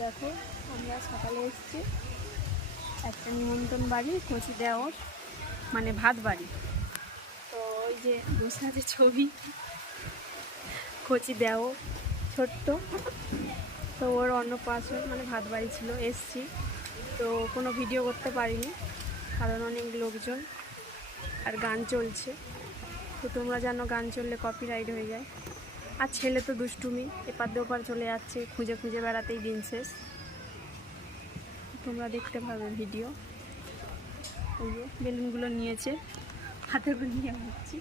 দেখো আমরা সকালে এসেছি একটা নিমন্ত্রণ বাড়ি, কচি দেওর মানে ভাত বাড়ি। তো ওই যে বসে আছে ছবি, কচি দেও ছোট্ট, তো ওর অন্নপ্রাশন মানে ভাত বাড়ি ছিল, এসছি। তো কোনো ভিডিও করতে পারিনি কারণ অনেক লোকজন আর গান চলছে। তো তোমরা জানো গান চললে কপিরাইট হয়ে যায়। আর ছেলে তো দুষ্টুমি, এপার দিয়ে ওপার চলে যাচ্ছে, খুঁজে খুঁজে বেড়াতেই দিন শেষ। তোমরা দেখতে পাবে ভিডিও। ওই যে বেলুনগুলো নিয়েছে, হাতে করে নিয়ে যাচ্ছি।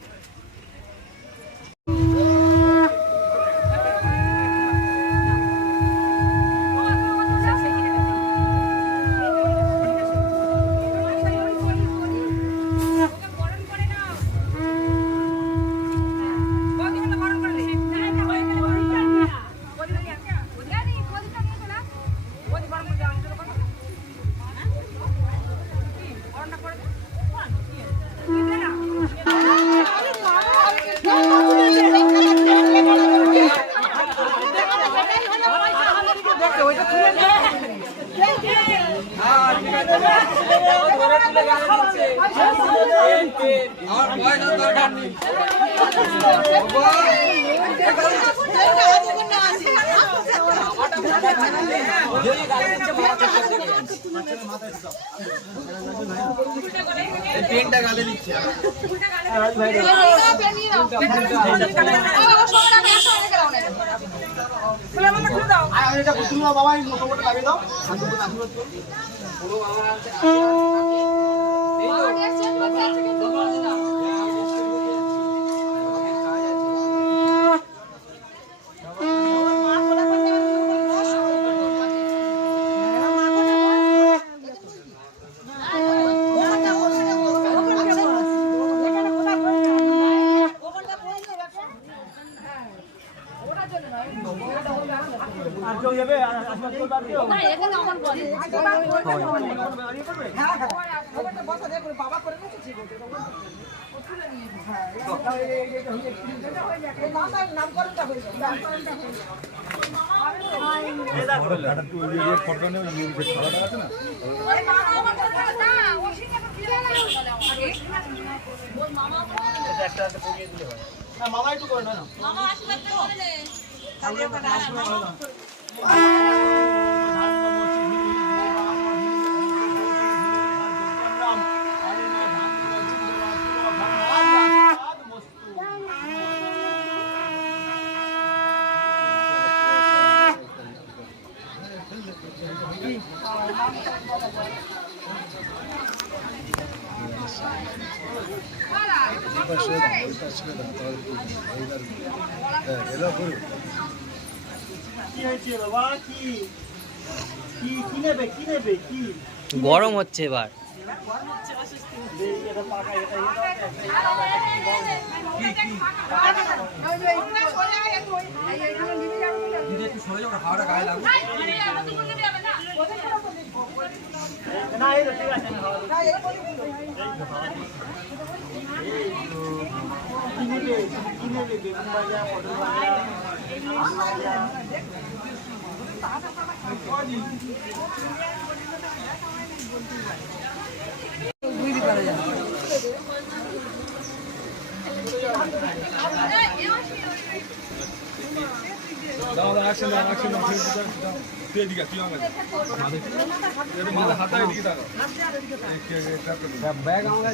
পেনটা গালে দিচ্ছে। মামা একটু করে না, মামা আশীর্বাদ করে নে। গরম হচ্ছে এবার। ব্যাগ আমাকে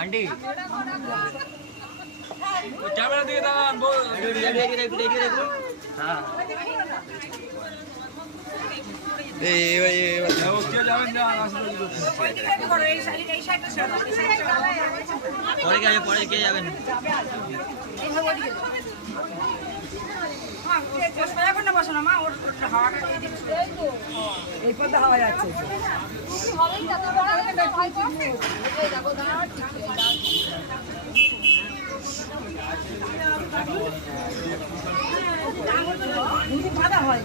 आंटी कैमरा दिखे दान बोल देखिए हाँ वो क्या जावें ना পরে কে যাবেন এই পথে হাওয়া যাচ্ছে বাধা হয়